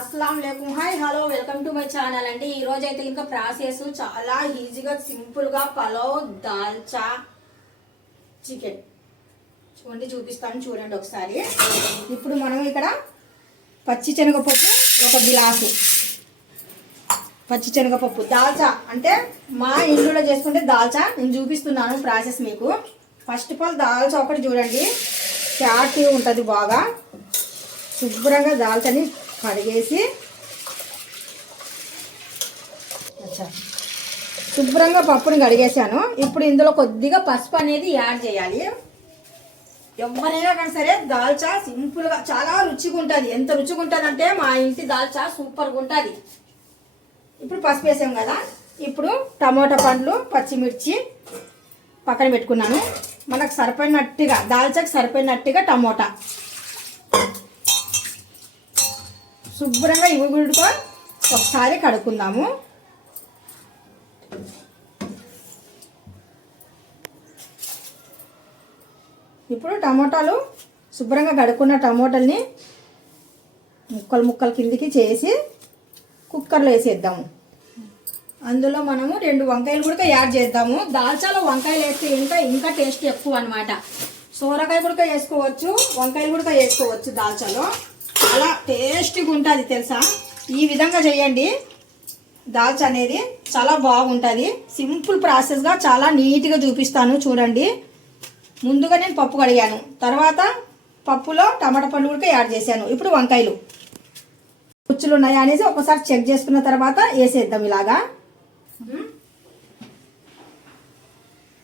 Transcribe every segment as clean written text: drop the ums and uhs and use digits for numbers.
अस्सलाम वालेकुम hi hello welcome to my channel అండి। ఈ రోజు అయితే ఇంకా ప్రాసెస్ చాలా ఈజీగా సింపుల్ గా పలావ్ దాల్చా చికెన్ చూపిస్తాను చూడండి ఒకసారి। ఇప్పుడు మనం ఇక్కడ పచ్చి శనగపప్పు ఒక గ్లాసు పచ్చి శనగపప్పు దాల్చా అంటే మా ఇంట్లో చేసుకుంటే దాల్చా నేను చూపిస్తున్నాను ప్రాసెస్ మీకు। ఫస్ట్ ఆఫ్ ఆల్ దాల్చా ఒకటి చూడండి ఫ్యాట్ ఉంటుంది బాగా శుభ్రంగా దాల్చాని కడిగేసి శుభ్రంగా పప్పుని కడిగేసాను। ఇప్పుడు ఇందులో కొద్దిగా పసుపు అనేది యాడ్ చేయాలి। ఎవరైనా కానీ సరే దాల్చా సింపుల్గా చాలా రుచిగా ఉంటుంది। ఎంత రుచిగా ఉంటుంది అంటే మా ఇంటి దాల్చా సూపర్గా ఉంటుంది। ఇప్పుడు పసుపు వేసాం కదా, ఇప్పుడు టమోటా పండ్లు పచ్చిమిర్చి పక్కన పెట్టుకున్నాను। మనకు సరిపోయినట్టుగా దాల్చాకి సరిపోయినట్టుగా టమోటా శుభ్రంగా ఇవి కూడా ఒకసారి కడుక్కుందాము। ఇప్పుడు టమోటాలు శుభ్రంగా కడుక్కున్న టమోటాలని ముక్కలు ముక్కలు కిందికి చేసి కుక్కర్లో వేసేద్దాము। అందులో మనము 2 వంకాయలు కూడా యాడ్ చేద్దాము। దాల్చాలో వంకాయలు వేస్తే ఇంకా టేస్ట్ ఎక్కువ అనమాట। సోరకాయ కూడా వేసుకోవచ్చు, వంకాయలు కూడా వేసుకోవచ్చు దాల్చాలో, చాలా టేస్టీగా ఉంటుంది తెలుసా। ఈ విధంగా చేయండి, దాల్చా అనేది చాలా బాగుంటుంది। సింపుల్ ప్రాసెస్గా చాలా నీట్గా చూపిస్తాను చూడండి। ముందుగా నేను పప్పు కడిగాను, తర్వాత పప్పులో టమాటా పండు కూడా యాడ్ చేశాను। ఇప్పుడు వంకాయలు పుచ్చులు ఉన్నాయా అనేసి ఒకసారి చెక్ చేసుకున్న తర్వాత వేసేద్దాం ఇలాగా।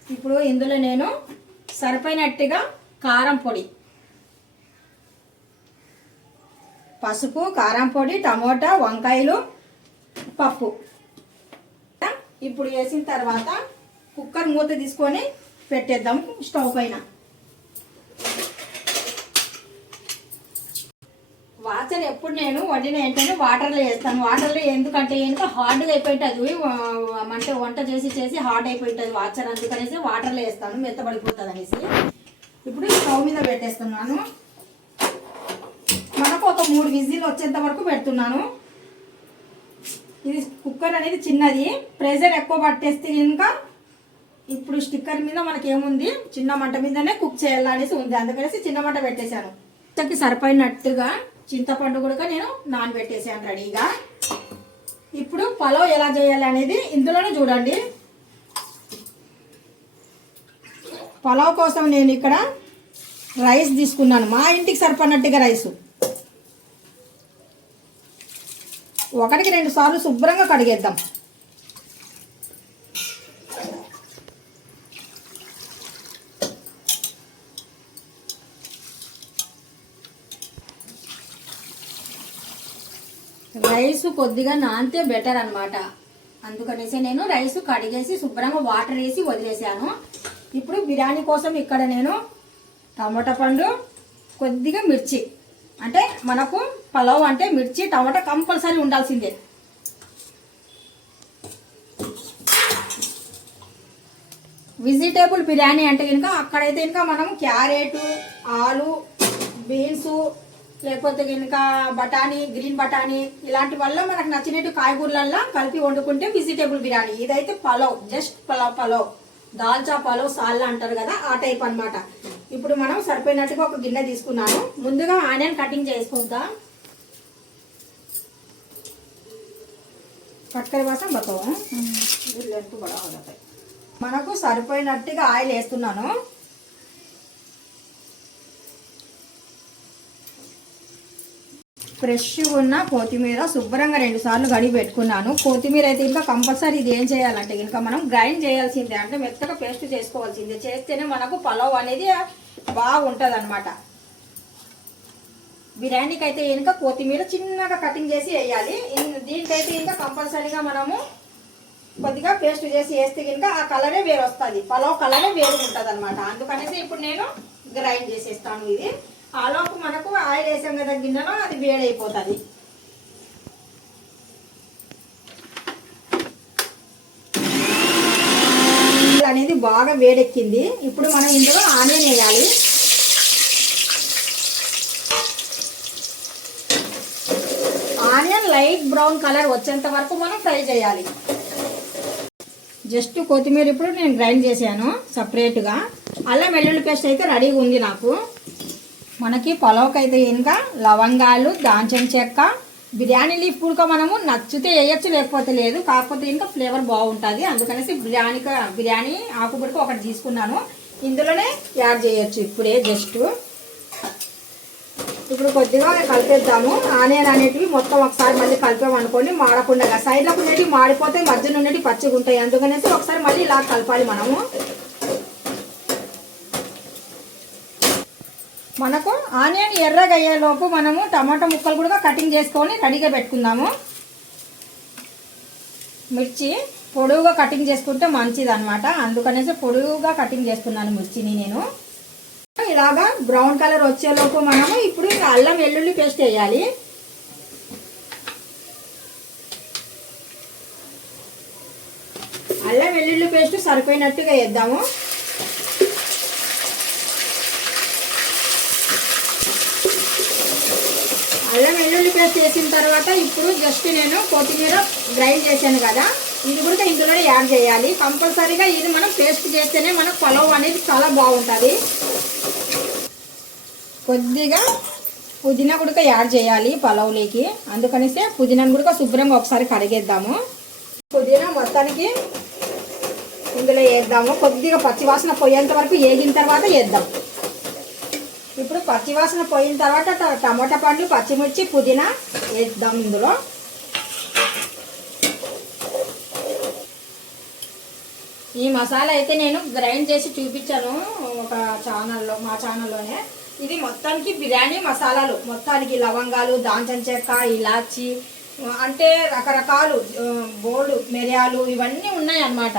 ఇప్పుడు ఇందులో నేను సరిపోయినట్టుగా కారం పొడి, పసుపు, కారం పొడి, టమోటా, వంకాయలు, పప్పు ఇప్పుడు వేసిన తర్వాత కుక్కర్ మూత తీసుకొని పెట్టేద్దాం స్టవ్ పైన। వాటర్ ఎప్పుడు నేను వండిన ఏంటంటే వాటర్లో వేస్తాను। వాటర్లో ఎందుకంటే ఇంకా హార్డ్గా అయిపోయింటుంది, అంటే వంట చేసి హార్డ్ అయిపోయింటుంది వాటర్, అందుకనేసి వాటర్లో వేస్తాను మెత్తబడిపోతుంది అనేసి। ఇప్పుడు స్టవ్ మీద పెట్టేస్తున్నాను। మనకు ఒక 3 విజిల్ వచ్చేంత వరకు పెడుతున్నాను। ఇది కుక్కర్ అనేది చిన్నది, ప్రెషర్ ఎక్కువ పట్టేస్తే ఇంకా ఇప్పుడు స్టిక్కర్ మీద మనకేముంది చిన్న మంట మీదనే కుక్ చేయాలనేసి ఉంది, అందుకనేసి చిన్న మంట పెట్టేశాను। ఇంతకి సరిపోయినట్టుగా చింతపండు కూడా నేను నానబెట్టేసాను రెడీగా। ఇప్పుడు పలావ్ ఎలా చేయాలి అనేది ఇందులోనే చూడండి। పలావ్ కోసం నేను ఇక్కడ రైస్ తీసుకున్నాను, మా ఇంటికి సరిపడినట్టుగా రైసు 1కి 2 సార్లు శుభ్రంగా కడిగేద్దాం। రైస్ కొద్దిగా నానితే బెటర్ అనమాట, అందుకనేసి నేను రైస్ కడిగేసి శుభ్రంగా వాటర్ వేసి వదిలేసాను। ఇప్పుడు బిర్యానీ కోసం ఇక్కడ నేను టమాటా పండు, కొద్దిగా మిర్చి, అంటే మనకు పలావ్ అంటే మిర్చి టమాటా కంపల్సరీ ఉండాల్సిందే। వెజిటేబుల్ బిర్యానీ అంటే కనుక అక్కడైతే కనుక మనం క్యారెట్, ఆలు, బీన్స్, లేకపోతే కనుక బఠానీ, గ్రీన్ బఠానీ ఇలాంటి వల్ల మనకు నచ్చినట్టు కాయగూరలల్లో కలిపి వండుకుంటే వెజిటేబుల్ బిర్యానీ। ఇదైతే పలావ్, జస్ట్ పలావ్ దాల్చా పలావ్ సాల్లా అంటారు కదా, ఆ టైప్ అనమాట। ఇప్పుడు మనం సరిపోయినట్టుగా ఒక గిన్నె తీసుకున్నాను, ముందుగా ఆనియన్ కటింగ్ చేసుకుందాం। కట్కర వాసం బతావు బడా అవుతాయి। మనకు సరిపోయినట్టుగా ఆయిల్ వేస్తున్నాను। ఫ్రెష్ ఉన్న కొత్తిమీర శుభ్రంగా 2 సార్లు కడిగి పెట్టుకున్నాను। కొత్తిమీర అయితే ఇంకా కంపల్సరీ ఇది ఏం చేయాలంటే ఇంకా మనం గ్రైండ్ చేయాల్సిందే, అంటే మెత్తగా పేస్ట్ చేసుకోవాల్సిందే, చేస్తేనే మనకు పలావ్ అనేది బాగుంటుంది అనమాట। బిర్యానీకి అయితే ఇంకా కొత్తిమీర చిన్నగా కటింగ్ చేసి వేయాలి, దీనికైతే ఇంకా కంపల్సరీగా మనము కొద్దిగా పేస్ట్ చేసి వేస్తే కనుక ఆ కలరే వేరు వస్తుంది, పలావ్ కలరే వేరు ఉంటుంది అనమాట। అందుకనేసి ఇప్పుడు నేను గ్రైండ్ చేసేస్తాను ఇది। ఆలోపు మనకు ఆయిల్ వేసాం కదా గిన్నెలో, అది వేడైపోతుంది। అనేది బాగా వేడెక్కింది, ఇప్పుడు మనం ఇందులో ఆనియన్ వేయాలి। ఆనియన్ లైట్ బ్రౌన్ కలర్ వచ్చేంత వరకు మనం ఫ్రై చేయాలి. జస్ట్ కొత్తిమీర ఇప్పుడు నేను గ్రైండ్ చేశాను సపరేట్గా. అల్లం వెల్లుల్లి పేస్ట్ అయితే రెడీగా ఉంది నాకు. మనకి పలావ్కి అయితే ఇంకా లవంగాలు, దాల్చిన చెక్క, బిర్యానీ లీఫ్ కూడా మనము నచ్చితే వేయచ్చు, లేకపోతే లేదు. కాకపోతే ఇంకా ఫ్లేవర్ బాగుంటుంది. అందుకనేసి బిర్యానీ ఆకు కూడా ఒకటి తీసుకున్నాను. ఇందులోనే యాడ్ చేయొచ్చు ఇప్పుడే. జస్ట్ ఇప్పుడు కొద్దిగా కలిపేద్దాము. ఆనియన్ అనేటివి మొత్తం ఒకసారి మళ్ళీ కలిపామనుకోండి మాడకుండా. సైడ్లో ఉండేవి మాడిపోతే మధ్యన ఉండేవి పచ్చిగా ఉంటాయి. అందుకనేసి ఒకసారి మళ్ళీ ఇలా కలపాలి మనము. మనకు ఆనియన్ ఎర్రగా అయ్యేలోపు మనము టమాటా ముక్కలు కూడా కటింగ్ చేసుకొని రెడీగా పెట్టుకుందాము. మిర్చి పొడువుగా కటింగ్ చేసుకుంటే మంచిది అనమాట. అందుకనేసి పొడువుగా కటింగ్ చేస్తున్నాను మిర్చిని నేను. ఇలాగా బ్రౌన్ కలర్ వచ్చేలోపు మనము ఇప్పుడు అల్లం వెల్లుల్లి పేస్ట్ వేయాలి. అల్లం వెల్లుల్లి పేస్ట్ సరిపోయినట్టుగా వేద్దాము. అల్లం వెల్లుల్లి పేస్ట్ వేసిన తర్వాత ఇప్పుడు జస్ట్ నేను కొత్తిమీర గ్రైండ్ చేశాను కదా, ఇది కూడా ఇందులో యాడ్ చేయాలి కంపల్సరీగా. ఇది మనం పేస్ట్ చేస్తేనే మన పలావ్ అనేది చాలా బాగుంటుంది. కొద్దిగా పుదీనా కూడా యాడ్ చేయాలి పలావ్లోకి. అందుకనిసే పుదీనాను కూడా శుభ్రంగా ఒకసారి కడిగేద్దాము. పుదీనా మొత్తానికి ఇందులో వేద్దాము. కొద్దిగా పచ్చివాసన పోయేంత వరకు వేగిన తర్వాత వేద్దాం. ఇప్పుడు పచ్చివాసన పోయిన తర్వాత టమాటా పండ్లు, పచ్చిమిర్చి, పుదీనా వేద్దాం ఇందులో. ఈ మసాలా అయితే నేను గ్రైండ్ చేసి చూపించాను ఒక ఛానల్లో, మా ఛానల్లోనే. ఇది మొత్తానికి బిర్యానీ మసాలాలు, మొత్తానికి లవంగాలు, దాల్చిన చెక్క, ఇలాచి, అంటే రకరకాలు బోల్డ్ మిరియాలు ఇవన్నీ ఉన్నాయి అన్నమాట.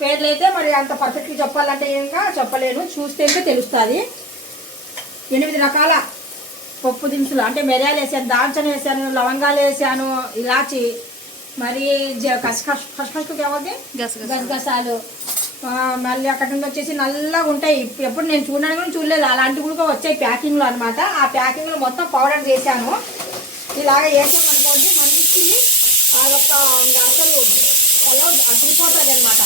పేర్లు అయితే మరి అంత పర్ఫెక్ట్గా చెప్పాలంటే ఇంకా చెప్పలేను, చూస్తేనే తెలుస్తుంది. 8 రకాల పప్పు దినుసులు, అంటే మిరియాలు వేసాను, దాల్చిన వేసాను, లవంగాలు వేసాను, ఇలాచి, మరి ఖసఖస్ ఏమవుతుంది, గసగసాలు, మళ్ళీ అక్కడి నుంచి వచ్చేసి నల్లగా ఉంటాయి. ఎప్పుడు నేను చూడడానికి కూడా చూడలేదు, అలాంటివి కూడా వచ్చాయి ప్యాకింగ్లో అనమాట. ఆ ప్యాకింగ్లో మొత్తం పౌడర్ చేశాను. ఇలాగ వేసామనుకోండి మంచి అసలు పొలం అదిరిపోతుంది అనమాట.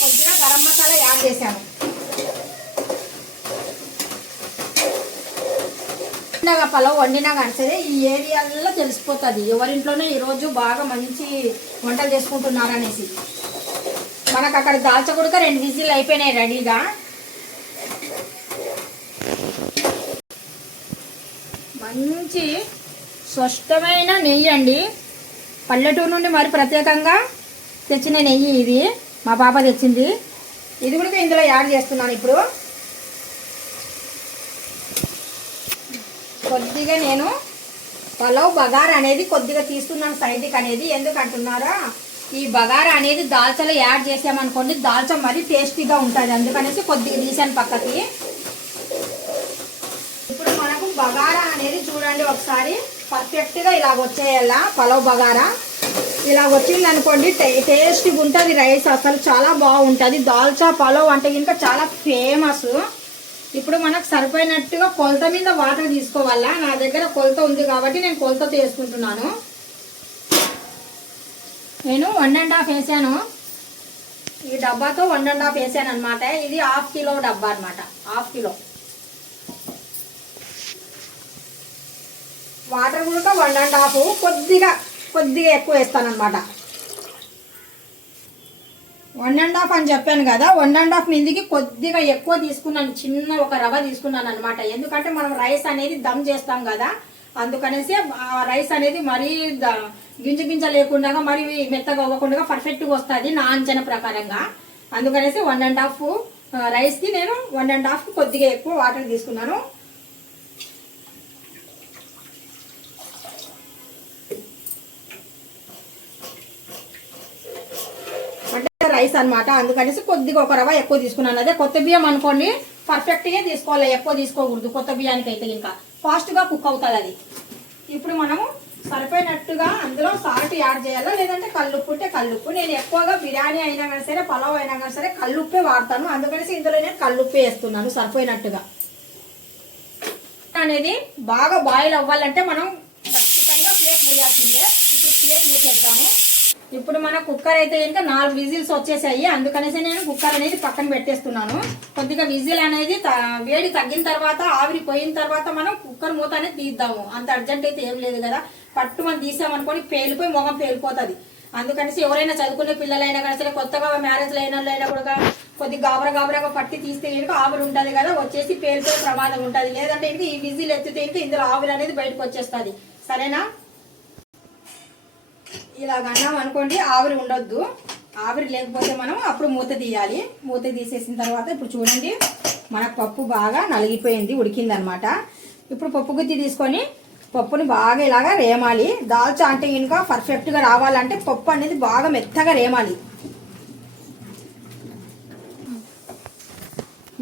కొద్దిగా గరం మసాలా యాడ్ చేశాను. పలావ్ వండినా కానీ సరే ఈ ఏరియాలో తెలిసిపోతుంది ఎవరింట్లోనే ఈరోజు బాగా మంచి వంటలు చేసుకుంటున్నారనేసి. మనకు అక్కడ దాల్చకూడక 2 విజిల్ అయిపోయినాయి రెడీగా. మంచి స్వచ్ఛమైన నెయ్యి అండి, పల్లెటూరు నుండి మరి ప్రత్యేకంగా తెచ్చిన నెయ్యి ఇది, మా పాప తెచ్చింది. ఇది కూడా ఇందులో యాడ్ చేస్తున్నాను. ఇప్పుడు కొద్దిగా నేను పలావ్ బగారా అనేది కొద్దిగా తీస్తున్నాను సైడ్కి అనేది. ఎందుకంటున్నారా, ఈ బగారా అనేది దాల్చలో యాడ్ చేసామనుకోండి దాల్చ మరీ టేస్టీగా ఉంటుంది. అందుకనేసి కొద్దిగా తీసాను పక్కకి. ఇప్పుడు మనకు బగారా అనేది చూడండి ఒకసారి పర్ఫెక్ట్గా ఇలాగ వచ్చేయాలా. పలావ్ బగారా ఇలా వచ్చింది అనుకోండి టేస్టీగా ఉంటుంది రైస్, అసలు చాలా బాగుంటుంది. దాల్చా పలావ్ అంటే ఇంకా చాలా ఫేమస్. ఇప్పుడు మనకు సరిపోయినట్టుగా కొలత మీద వాటర్ తీసుకోవాలా. నా దగ్గర కొలత ఉంది కాబట్టి నేను కొలతతో వేసుకుంటున్నాను. నేను 1.5 వేసాను. ఈ డబ్బాతో 1.5 వేసాను అనమాట. ఇది 1/2 కిలో డబ్బా అనమాట. 1/2 కిలో వాటర్ కూడా 1.5, కొద్దిగా ఎక్కువ వేస్తాను అనమాట. 1.5 అని చెప్పాను కదా, 1.5 మీదికి కొద్దిగా ఎక్కువ తీసుకున్నాను. చిన్న ఒక రవ్వ తీసుకున్నాను అనమాట. ఎందుకంటే మనం రైస్ అనేది దమ్ చేస్తాం కదా, అందుకనేసి ఆ రైస్ అనేది మరీ గింజ లేకుండా మరి మెత్తగా అవ్వకుండా పర్ఫెక్ట్గా వస్తుంది నా అంచనా ప్రకారంగా. అందుకనేసి 1.5 రైస్కి నేను 1.5 కొద్దిగా ఎక్కువ వాటర్ తీసుకున్నాను. రైస్ అనమాట, అందుకనేసి కొద్దిగా ఒక రవ్వ ఎక్కువ తీసుకున్నాను. అదే కొత్త బియ్యం అనుకోండి పర్ఫెక్ట్గా తీసుకోవాలి, ఎక్కువ తీసుకోకూడదు. కొత్త బియ్యానికి అయితే ఇంకా ఫాస్ట్గా కుక్ అవుతుంది అది. ఇప్పుడు మనము సరిపోయినట్టుగా అందులో సాల్ట్ యాడ్ చేయాలా, లేదంటే కల్లుప్పు ఉంటే కల్లుప్పు. నేను ఎక్కువగా బిర్యానీ అయినా కానీ సరే పలావ్ అయినా కానీ సరే కల్లుప్పే వాడతాను. అందుకనేసి ఇందులో నేను కల్లుప్పే వేస్తున్నాను సరిపోయినట్టుగా. అనేది బాగా బాయిల్ అవ్వాలంటే మనం ఖచ్చితంగా ప్లేట్ వేయాల్సిందే. ఇప్పుడు ప్లేట్ మూసేద్దాము. ఇప్పుడు మన కుక్కర్ అయితే ఇంకా 4 విజిల్స్ వచ్చేసాయి, అందుకనేసి నేను కుక్కర్ అనేది పక్కన పెట్టేస్తున్నాను. కొద్దిగా విజిల్ అనేది వేడి తగ్గిన తర్వాత, ఆవిరి పోయిన తర్వాత మనం కుక్కర్ మూత అనేది తీద్దాము. అంత అర్జెంట్ అయితే ఏం లేదు కదా, పట్టు మనం తీసామనుకోని పేలిపోయి మొహం పేలిపోతుంది. అందుకనేసి ఎవరైనా చదువుకునే పిల్లలైనా కానీ సరే, కొత్తగా మ్యారేజ్ అయిన వాళ్ళైనా కూడా కొద్దిగా గాబరాగా పట్టి తీస్తే ఇంకా ఆవిరి ఉంటుంది కదా, వచ్చేసి పేలిపోయే ప్రమాదం ఉంటుంది. లేదంటే ఇంకా ఈ విజిల్ ఎత్తితే ఇంకా ఇందులో ఆవిరి అనేది బయటకు వచ్చేస్తుంది. సరేనా? ఇలాగ అన్నాం అనుకోండి, ఆవిరి ఉండొద్దు. ఆవిరి లేకపోతే మనం అప్పుడు మూత తీయాలి. మూత తీసేసిన తర్వాత ఇప్పుడు చూడండి, మన పప్పు బాగా నలిగిపోయింది, ఉడికింది అనమాట. ఇప్పుడు పప్పు గుత్తి తీసుకొని పప్పుని బాగా ఇలాగా రేమాలి. దాల్చా అంటే ఇంకా పర్ఫెక్ట్గా రావాలంటే పప్పు అనేది బాగా మెత్తగా రేమాలి.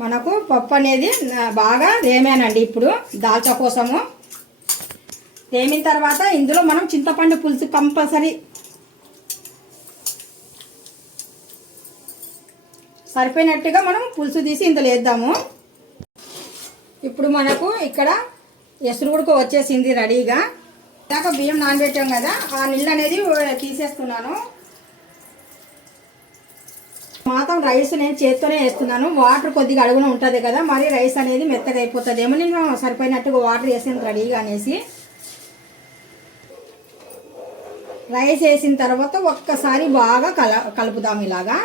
మనకు పప్పు అనేది బాగా రేమానండి ఇప్పుడు దాల్చా కోసము. రేమిన తర్వాత ఇందులో మనం చింతపండు పులుసు కంపల్సరీ సరిపోయినట్టుగా మనం పులుసు తీసి ఇందులో వేద్దాము. ఇప్పుడు మనకు ఇక్కడ ఎసురు ఉడక వచ్చేసింది రెడీగా. ఇందాక బియ్యం నానబెట్టాం కదా, ఆ నీళ్ళు అనేది తీసేస్తున్నాను. మాత్రం రైస్ నేను చేత్తోనే వేస్తున్నాను. వాటర్ కొద్దిగా అడుగున ఉంటుంది కదా, మరి రైస్ అనేది మెత్తగా అయిపోతుంది ఏమో, నేను సరిపోయినట్టుగా వాటర్ వేసాను రెడీగా అనేసి. రైస్ వేసిన తర్వాత ఒక్కసారి బాగా కలుపుదాం ఇలాగా.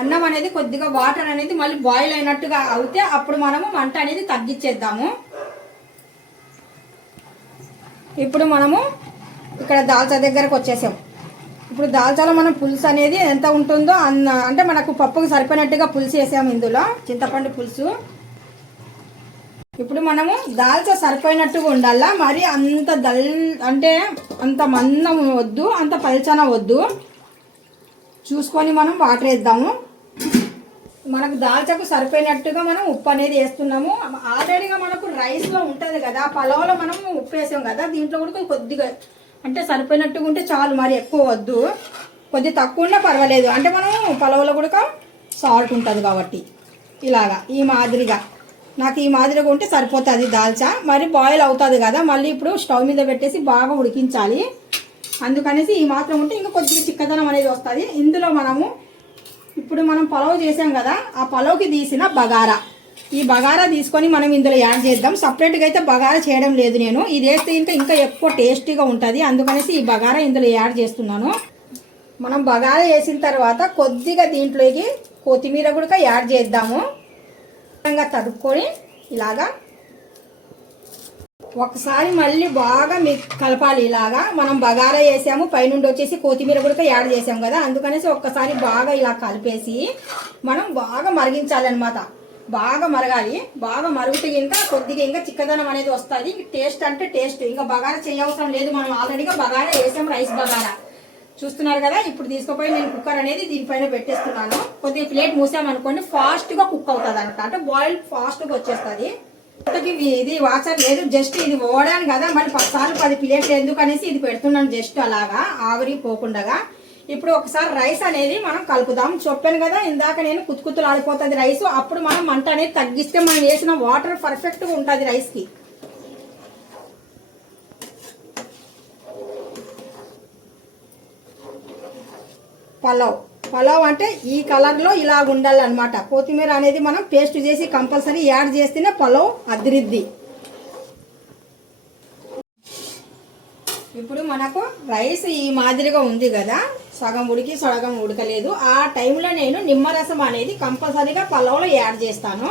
అన్నం అనేది కొద్దిగా వాటర్ అనేది మళ్ళీ బాయిల్ అయినట్టుగా అవుతే అప్పుడు మనము మంట అనేది తగ్గించేద్దాము. ఇప్పుడు మనము ఇక్కడ దాల్చా దగ్గరకు వచ్చేసాం. ఇప్పుడు దాల్చాలో మనం పులుసు అనేది ఎంత ఉంటుందో అంటే మనకు పప్పుకు సరిపోయినట్టుగా పులుసు వేసాము ఇందులో, చింతపండు పులుసు. ఇప్పుడు మనము దాల్చా సరిపోయినట్టుగా ఉండాలా, మరి అంత అంటే అంత మందం వద్దు, అంత పల్చన వద్దు, చూసుకొని మనం వాటర్ వేద్దాము. మనకు దాల్చాకు సరిపోయినట్టుగా మనం ఉప్పు అనేది వేస్తున్నాము. ఆల్రెడీగా మనకు రైస్లో ఉంటుంది కదా, పలావ్లో మనం ఉప్పు వేసాం కదా, దీంట్లో కూడా కొద్దిగా అంటే సరిపోయినట్టుగా ఉంటే చాలు, మరి ఎక్కువ వద్దు. కొద్ది తక్కువ ఉన్నా పర్వాలేదు, అంటే మనం పలావ్లో కూడా సాల్ట్ ఉంటుంది కాబట్టి. ఇలాగా ఈ మాదిరిగా నాకు ఈ మాదిరిగా ఉంటే సరిపోతుంది దాల్చా. మరి బాయిల్ అవుతుంది కదా, మళ్ళీ ఇప్పుడు స్టవ్ మీద పెట్టేసి బాగా ఉడికించాలి. అందుకనేసి ఈ మాత్రం ఉంటే ఇంకా కొద్దిగా చిక్కదనం అనేది వస్తుంది. ఇందులో మనము ఇప్పుడు మనం పలావ్ చేసాం కదా, ఆ పలావ్కి తీసిన బగారా, ఈ బగారా తీసుకొని మనం ఇందులో యాడ్ చేద్దాం. సపరేట్గా అయితే బగారా చేయడం లేదు నేను, ఇది వేస్తే ఇంకా ఎక్కువ టేస్టీగా ఉంటుంది. అందుకనేసి ఈ బగారా ఇందులో యాడ్ చేస్తున్నాను. మనం బగారా వేసిన తర్వాత కొద్దిగా దీంట్లోకి కొత్తిమీర కూడా యాడ్ చేద్దాము. తడుపుకొని ఇలాగా ఒకసారి మళ్ళీ బాగా కలపాలి. ఇలాగా మనం బగారా వేసాము, పైనుండి వచ్చేసి కొత్తిమీర కూడా యాడ్ చేసాము కదా, అందుకనేసి ఒక్కసారి బాగా ఇలా కలిపేసి మనం బాగా మరిగించాలన్నమాట. బాగా మరగాలి. బాగా మరుగుతే ఇంకా కొద్దిగా ఇంకా చిక్కదనం అనేది వస్తుంది. టేస్ట్ అంటే టేస్ట్, ఇంకా బగారా చేయవసరం లేదు, మనం ఆల్రెడీగా బగారా వేసాము, రైస్ బగారా. చూస్తున్నారు కదా. ఇప్పుడు తీసుకుపోయి నేను కుక్కర్ అనేది దీనిపైన పెట్టేస్తున్నాను. కొద్దిగా ప్లేట్ మూసామనుకోండి ఫాస్ట్గా కుక్ అవుతుంది అనమాట, అంటే బాయిల్ ఫాస్ట్గా వచ్చేస్తుంది. ఇది వాచర్ లేదు, జస్ట్ ఇది ఓడాను కదా, మరి 10 ప్లేట్లు ఎందుకు అనేసి ఇది పెడుతున్నాను, జస్ట్ అలాగా ఆవిరి పోకుండా. ఇప్పుడు ఒకసారి రైస్ అనేది మనం కలుపుదాం. చెప్పాను కదా ఇందాక నేను కుతుకుతులు ఆడిపోతుంది రైస్, అప్పుడు మనం మంట అనేది తగ్గిస్తే మనం వేసిన వాటర్ పర్ఫెక్ట్గా ఉంటుంది రైస్కి. పలావ్ అంటే ఈ కలర్లో ఇలా ఉండాలన్నమాట. కొత్తిమీర అనేది మనం పేస్ట్ చేసి కంపల్సరీ యాడ్ చేస్తేనే పలావ్ అదిరిద్ది. ఇప్పుడు మనకు రైస్ ఈ మాదిరిగా ఉంది కదా, సగం ఉడికి సగం ఉడకలేదు. ఆ టైంలో నేను నిమ్మరసం అనేది కంపల్సరీగా పలావ్లో యాడ్ చేస్తాను.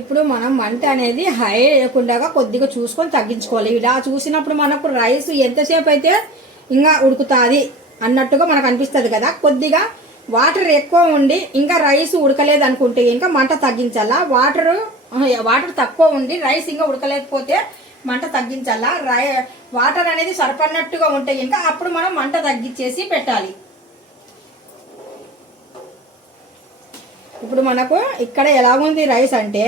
ఇప్పుడు మనం మంట అనేది హై లేకుండా కొద్దిగా చూసుకొని తగ్గించుకోవాలి. ఇలా చూసినప్పుడు మనకు రైస్ ఎంతసేపు అయితే ఇంకా ఉడుకుతుంది అన్నట్టుగా మనకు అనిపిస్తుంది కదా. కొద్దిగా వాటర్ ఎక్కువ ఉండి ఇంకా రైస్ ఉడకలేదు అనుకుంటే ఇంకా మంట తగ్గించాలా. వాటర్ తక్కువ ఉండి రైస్ ఇంకా ఉడకలేకపోతే మంట తగ్గించాలా. వాటర్ అనేది సరిపడినట్టుగా ఉంటే ఇంకా అప్పుడు మనం మంట తగ్గించేసి పెట్టాలి. ఇప్పుడు మనకు ఇక్కడ ఎలా ఉంది రైస్ అంటే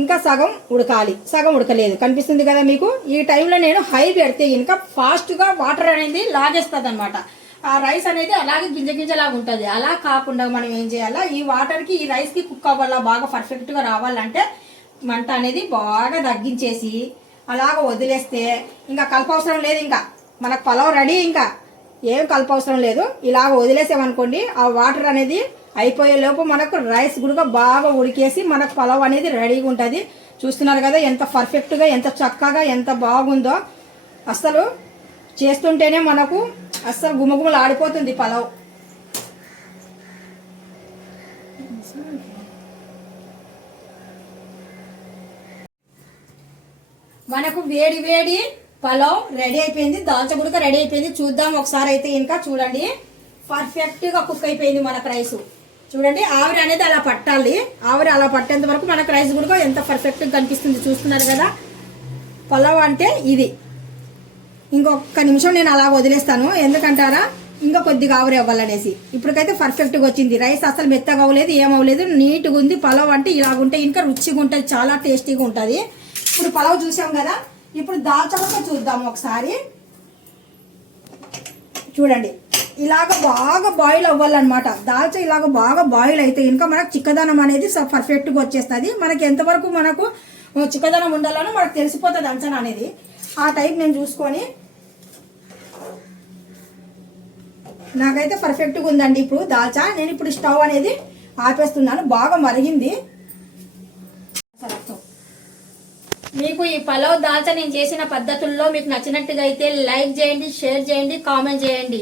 ఇంకా సగం ఉడకాలి, సగం ఉడకలేదు, కనిపిస్తుంది కదా మీకు. ఈ టైంలో నేను హై పెడితే ఇంకా ఫాస్ట్గా వాటర్ అనేది లాగేస్తుంది అనమాట. ఆ రైస్ అనేది అలాగే గింజలాగా ఉంటుంది. అలా కాకుండా మనం ఏం చేయాలా, ఈ వాటర్కి ఈ రైస్కి కుక్ అవ్వాలా, బాగా పర్ఫెక్ట్గా రావాలంటే మంట అనేది బాగా తగ్గించేసి అలాగ వదిలేస్తే ఇంకా కలపవసరం లేదు. ఇంకా మనకు పలావ్ రెడీ. ఇంకా ఏం కలపవసరం లేదు. ఇలాగ వదిలేసామనుకోండి ఆ వాటర్ అనేది అయిపోయే లోపు మనకు రైస్ కూడా బాగా ఉడికేసి మనకు పలావ్ అనేది రెడీగా ఉంటుంది. చూస్తున్నారు కదా ఎంత పర్ఫెక్ట్గా, ఎంత చక్కగా, ఎంత బాగుందో. అస్సలు చేస్తుంటేనే మనకు అస్సలు గుమగుమలు ఆడిపోతుంది పలావ్. మనకు వేడి వేడి పలావ్ రెడీ అయిపోయింది. దాల్చా గుడక రెడీ అయిపోయింది. చూద్దాం ఒకసారి అయితే. ఇంకా చూడండి పర్ఫెక్ట్గా కుక్ అయిపోయింది మనకు రైస్. చూడండి ఆవిరి అనేది అలా పట్టాలి. ఆవిరి అలా పట్టేంత వరకు మనకు రైస్ కూడా ఎంత పర్ఫెక్ట్గా కనిపిస్తుంది. చూస్తున్నారు కదా పలావ్ అంటే ఇది. ఇంకొక నిమిషం నేను అలా వదిలేస్తాను. ఎందుకంటారా ఇంకా కొద్దిగా ఆవిరి అవ్వాలనేసి. ఇప్పటికైతే పర్ఫెక్ట్గా వచ్చింది. రైస్ అసలు మెత్తగా అవ్వలేదు, ఏమవ్వలేదు, నీట్గా ఉంది. పలావ్ అంటే ఇలాగుంటే ఇంకా రుచిగా ఉంటుంది, చాలా టేస్టీగా ఉంటుంది. ఇప్పుడు పలావ్ చూసాం కదా, ఇప్పుడు దాల్చా కూడా చూద్దాము ఒకసారి. చూడండి ఇలాగ బాగా బాయిల్ అవ్వాలన్నమాట. దాల్చా ఇలాగ బాగా బాయిల్ అయితే ఇంకా మనకు చిక్కదనం అనేది పర్ఫెక్ట్గా వచ్చేస్తుంది. మనకి ఎంతవరకు మనకు చిక్కదనం ఉండాలనో మనకు తెలిసిపోతుంది అంచనా అనేది. ఆ టైప్ నేను చూసుకొని నాకైతే పర్ఫెక్ట్గా ఉందండి ఇప్పుడు దాల్చా. నేను ఇప్పుడు స్టవ్ అనేది ఆపేస్తున్నాను. బాగా మరిగింది. మీకు ఈ పలావ్ దాల్చా నేను చేసిన పద్ధతుల్లో మీకు నచ్చినట్టుగా అయితే లైక్ చేయండి, షేర్ చేయండి, కామెంట్ చేయండి.